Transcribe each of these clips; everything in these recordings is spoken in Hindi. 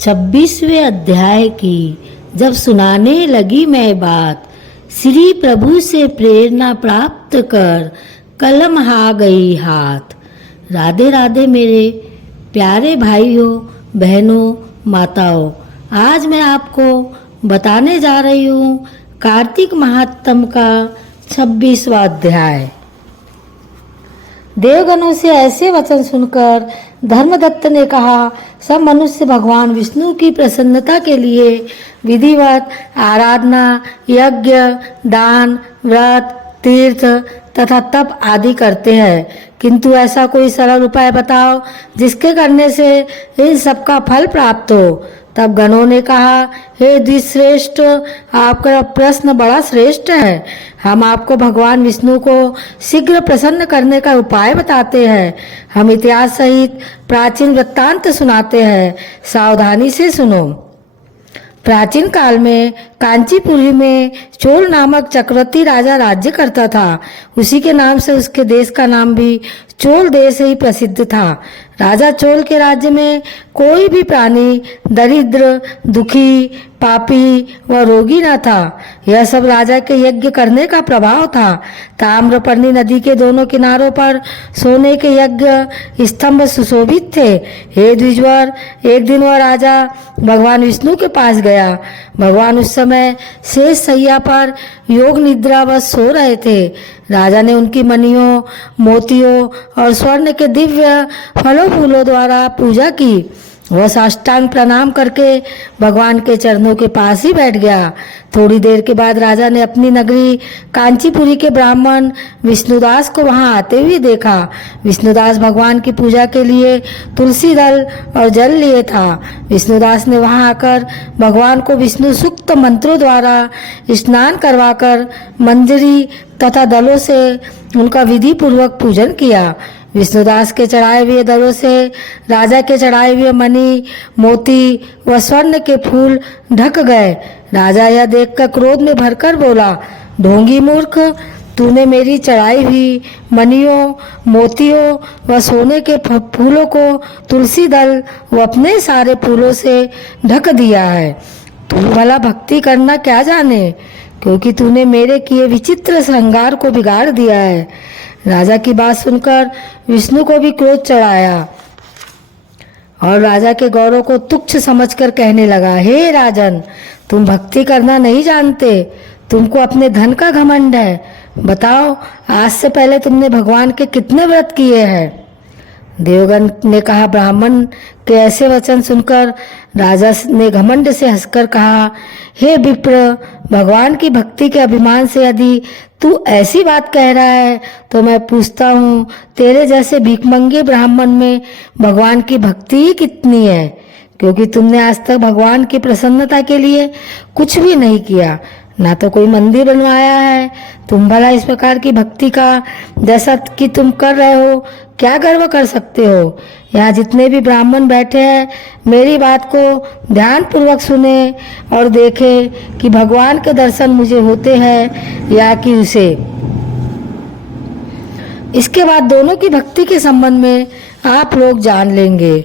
26वें अध्याय की जब सुनाने लगी मैं बात, श्री प्रभु से प्रेरणा प्राप्त कर कलम आ गई हाथ। राधे राधे मेरे प्यारे भाइयों, बहनों, माताओं, आज मैं आपको बताने जा रही हूँ कार्तिक महात्म का 26वां अध्याय। देवगणों से ऐसे वचन सुनकर धर्मदत्त ने कहा, सब मनुष्य भगवान विष्णु की प्रसन्नता के लिए विधिवत आराधना, यज्ञ, दान, व्रत, तीर्थ तथा तप आदि करते हैं, किंतु ऐसा कोई सरल उपाय बताओ जिसके करने से इन सबका फल प्राप्त हो। तब गणों ने कहा, हे द्विश्रेष्ठ, आपका प्रश्न बड़ा श्रेष्ठ है। हम आपको भगवान विष्णु को शीघ्र प्रसन्न करने का उपाय बताते हैं। हम इतिहास सहित प्राचीन वृत्तांत सुनाते हैं, सावधानी से सुनो। प्राचीन काल में कांचीपुरी में चोल नामक चक्रवर्ती राजा राज्य करता था। उसी के नाम से उसके देश का नाम भी चोल देश ही प्रसिद्ध था। राजा चोल के राज्य में कोई भी प्राणी दरिद्र, दुखी, पापी व रोगी न था। यह सब राजा के यज्ञ करने का प्रभाव था। ताम्रपर्णी नदी के दोनों किनारों पर सोने के यज्ञ स्तंभ सुशोभित थे। हे द्विजवर, एक दिन वह राजा भगवान विष्णु के पास गया। भगवान उस समय शेष शैया पर योग निद्रावश सो रहे थे। राजा ने उनकी मणियों, मोतियों और स्वर्ण के दिव्य फलों फूलों द्वारा पूजा की। वह साष्टांग प्रणाम करके भगवान के चरणों के पास ही बैठ गया। थोड़ी देर के बाद राजा ने अपनी नगरी कांचीपुरी के ब्राह्मण विष्णुदास को वहां आते हुए देखा। विष्णुदास भगवान की पूजा के लिए तुलसी दल और जल लिए था। विष्णुदास ने वहां आकर भगवान को विष्णु सूक्त मंत्रों द्वारा स्नान करवाकर मंजरी तथा दलों से उनका विधि पूर्वक पूजन किया। विष्णुदास के चढ़ाए हुए दलों से राजा के चढ़ाए हुए मणि, मोती व स्वर्ण के फूल ढक गए। राजा यह देखकर क्रोध में भरकर बोला, ढोंगी मूर्ख, तूने मेरी चढ़ाई हुई मणियों, मोतियों व सोने के फूलों को तुलसी दल व अपने सारे फूलों से ढक दिया है। तू भला भक्ति करना क्या जाने, क्योंकि तूने मेरे किए विचित्र श्रृंगार को बिगाड़ दिया है। राजा की बात सुनकर विष्णु को भी क्रोध चढ़ाया और राजा के गौरव को तुच्छ समझकर कहने लगा, हे राजन, तुम भक्ति करना नहीं जानते, तुमको अपने धन का घमंड है। बताओ, आज से पहले तुमने भगवान के कितने व्रत किए हैं? देवगण ने कहा, ब्राह्मण के ऐसे वचन सुनकर राजा ने घमंड से हंसकर कहा, हे विप्र, भगवान की भक्ति के अभिमान से यदि तू ऐसी बात कह रहा है तो मैं पूछता हूँ, तेरे जैसे भिखमंगे ब्राह्मण में भगवान की भक्ति ही कितनी है? क्योंकि तुमने आज तक भगवान की प्रसन्नता के लिए कुछ भी नहीं किया, ना तो कोई मंदिर बनवाया है। तुम भला इस प्रकार की भक्ति का जैसा कि तुम कर रहे हो क्या गर्व कर सकते हो? यहाँ जितने भी ब्राह्मण बैठे हैं, मेरी बात को ध्यान पूर्वक सुने और देखें कि भगवान के दर्शन मुझे होते हैं या कि उसे। इसके बाद दोनों की भक्ति के संबंध में आप लोग जान लेंगे।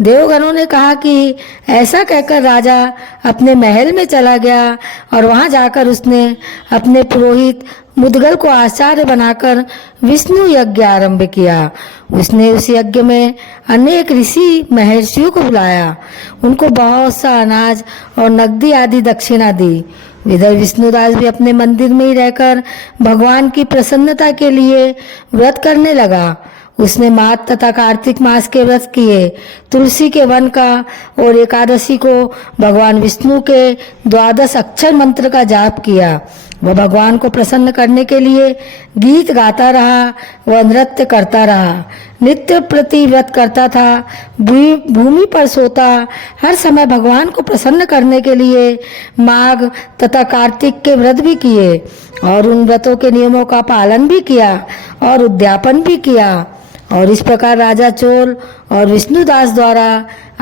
देवगणों ने कहा कि ऐसा कहकर राजा अपने महल में चला गया और वहां जाकर उसने अपने पुरोहित मुदगल को आचार्य बनाकर विष्णु यज्ञ आरंभ किया। उसने उस यज्ञ में अनेक ऋषि महर्षियों को बुलाया, उनको बहुत सा अनाज और नकदी आदि दक्षिणा दी। इधर विष्णुदास भी अपने मंदिर में ही रहकर भगवान की प्रसन्नता के लिए व्रत करने लगा। उसने माघ तथा कार्तिक मास के व्रत किए, तुलसी के वन का और एकादशी को भगवान विष्णु के 12 अक्षर मंत्र का जाप किया। वह भगवान को प्रसन्न करने के लिए गीत गाता रहा व नृत्य करता रहा। नित्य प्रति व्रत करता था, भूमि पर सोता, हर समय भगवान को प्रसन्न करने के लिए माघ तथा कार्तिक के व्रत भी किए और उन व्रतों के नियमों का पालन भी किया और उद्यापन भी किया। और इस प्रकार राजा चोल और विष्णुदास द्वारा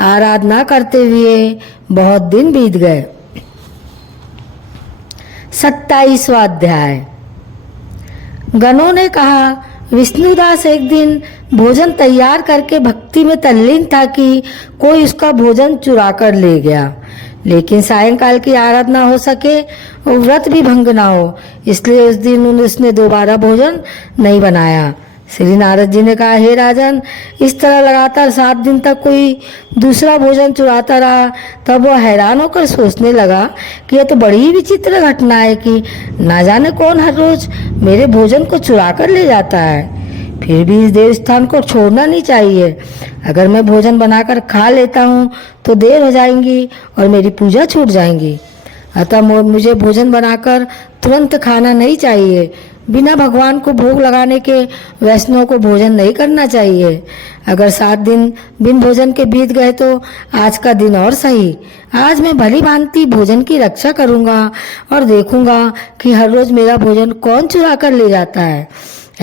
आराधना करते हुए बहुत दिन बीत गए। 27वां अध्याय। गणों ने कहा, विष्णुदास एक दिन भोजन तैयार करके भक्ति में तल्लीन था कि कोई उसका भोजन चुरा कर ले गया, लेकिन सायंकाल की आराधना हो सके और व्रत भी भंग ना हो, इसलिए उस दिन उसने दोबारा भोजन नहीं बनाया। श्री नारद जी ने कहा, हे राजन, इस तरह लगातार 7 दिन तक कोई दूसरा भोजन चुराता रहा। तब वह हैरान होकर सोचने लगा कि यह तो बड़ी ही विचित्र घटना है कि ना जाने कौन हर रोज मेरे भोजन को चुरा कर ले जाता है। फिर भी इस देवस्थान को छोड़ना नहीं चाहिए। अगर मैं भोजन बनाकर खा लेता हूँ तो देर हो जाएंगी और मेरी पूजा छूट जाएंगी। अतः मुझे भोजन बनाकर तुरंत खाना नहीं चाहिए। बिना भगवान को भोग लगाने के वैष्णव को भोजन नहीं करना चाहिए। अगर 7 दिन बिन भोजन के बीत गए तो आज का दिन और सही। आज मैं भली भांति भोजन की रक्षा करूंगा और देखूंगा कि हर रोज मेरा भोजन कौन चुरा कर ले जाता है।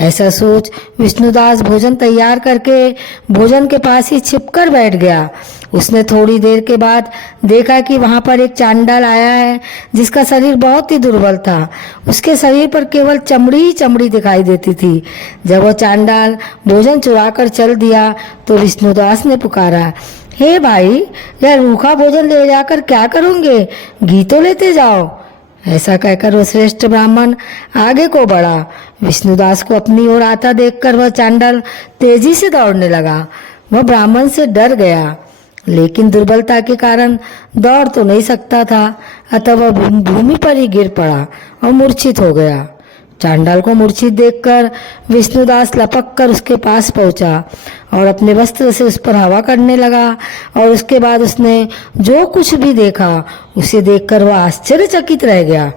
ऐसा सोच विष्णुदास भोजन तैयार करके भोजन के पास ही छिपकर बैठ गया। उसने थोड़ी देर के बाद देखा कि वहां पर एक चांडाल आया है जिसका शरीर बहुत ही दुर्बल था। उसके शरीर पर केवल चमड़ी ही चमड़ी दिखाई देती थी। जब वह चांडाल भोजन चुरा कर चल दिया तो विष्णुदास ने पुकारा, हे भाई, यह रूखा भोजन ले जाकर क्या करोगे? घी तो लेते जाओ। ऐसा कहकर वह श्रेष्ठ ब्राह्मण आगे को बढ़ा। विष्णुदास को अपनी ओर आता देखकर वह चांडाल तेजी से दौड़ने लगा। वह ब्राह्मण से डर गया, लेकिन दुर्बलता के कारण दौड़ तो नहीं सकता था। अतः वह भूमि पर ही गिर पड़ा और मूर्छित हो गया। चांडाल को मूर्छित देखकर विष्णुदास लपक कर उसके पास पहुंचा और अपने वस्त्र से उस पर हवा करने लगा। और उसके बाद उसने जो कुछ भी देखा उसे देखकर वह आश्चर्यचकित रह गया।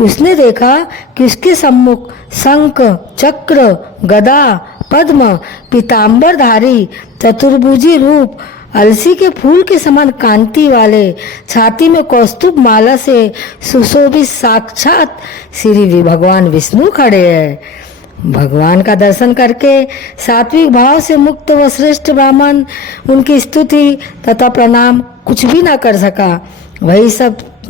उसने देखा कि उसके सम्मुख शंख, चक्र, गदा, पद्म, पीताम्बरधारी चतुर्भुजी रूप, अलसी के फूल के समान कांति वाले, छाती में कौस्तुभ माला से सुशोभित साक्षात श्री भगवान विष्णु खड़े हैं। भगवान का दर्शन करके सात्विक भाव से मुक्त व श्रेष्ठ ब्राह्मण उनकी स्तुति तथा प्रणाम कुछ भी न कर सका।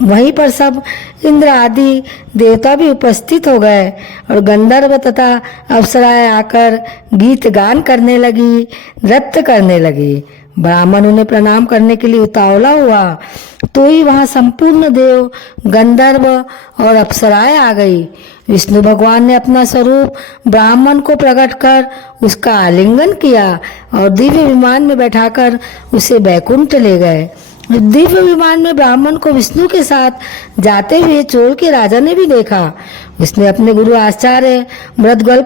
वहीं पर सब इंद्र आदि देवता भी उपस्थित हो गए और गंधर्व तथा अप्सराएं आकर गीत गान करने लगी, नृत्य करने लगी। ब्राह्मण उन्हें प्रणाम करने के लिए उतावला हुआ तो ही वहां संपूर्ण देव, गंधर्व और अप्सराएं आ गई। विष्णु भगवान ने अपना स्वरूप ब्राह्मण को प्रकट कर उसका आलिंगन किया और दिव्य विमान में बैठाकर उसे बैकुंठ ले गए। दिव्य विमान में ब्राह्मण को विष्णु के साथ जाते हुए चोर के राजा ने भी देखा। उसने अपने गुरु आचार्य मुद्गल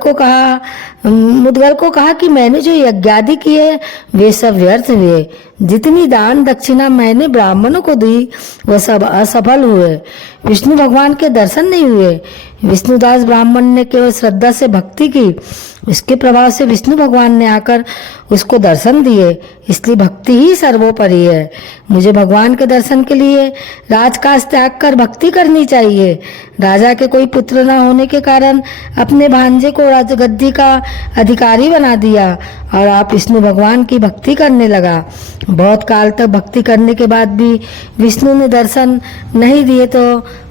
को कहा कि मैंने जो यज्ञादि किए वे सब व्यर्थ हुए। जितनी दान दक्षिणा मैंने ब्राह्मणों को दी वह सब असफल हुए। विष्णु भगवान के दर्शन नहीं हुए। विष्णुदास ब्राह्मण ने केवल श्रद्धा से भक्ति की। उसके प्रभाव से विष्णु भगवान ने आकर उसको दर्शन दिए। इसलिए भक्ति ही सर्वोपरि है। मुझे भगवान के दर्शन के लिए राजकाज त्याग कर भक्ति करनी चाहिए। राजा के कोई पुत्र न होने के कारण अपने भांजे को राजगद्दी का अधिकारी बना दिया और आप विष्णु भगवान की भक्ति करने लगा। बहुत काल तक भक्ति करने के बाद भी विष्णु ने दर्शन नहीं दिए तो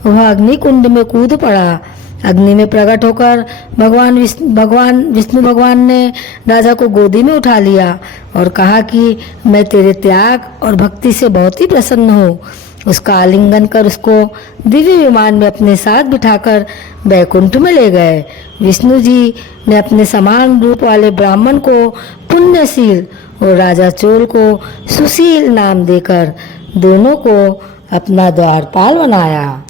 वह अग्नि कुंड में कूद पड़ा। अग्नि में प्रकट होकर विष्णु भगवान ने राजा को गोदी में उठा लिया और कहा कि मैं तेरे त्याग और भक्ति से बहुत ही प्रसन्न हूँ। उसका आलिंगन कर उसको दिव्य विमान में अपने साथ बिठाकर बैकुंठ में ले गए। विष्णु जी ने अपने समान रूप वाले ब्राह्मण को पुण्यशील और राजा चोर को सुशील नाम देकर दोनों को अपना द्वारपाल बनाया।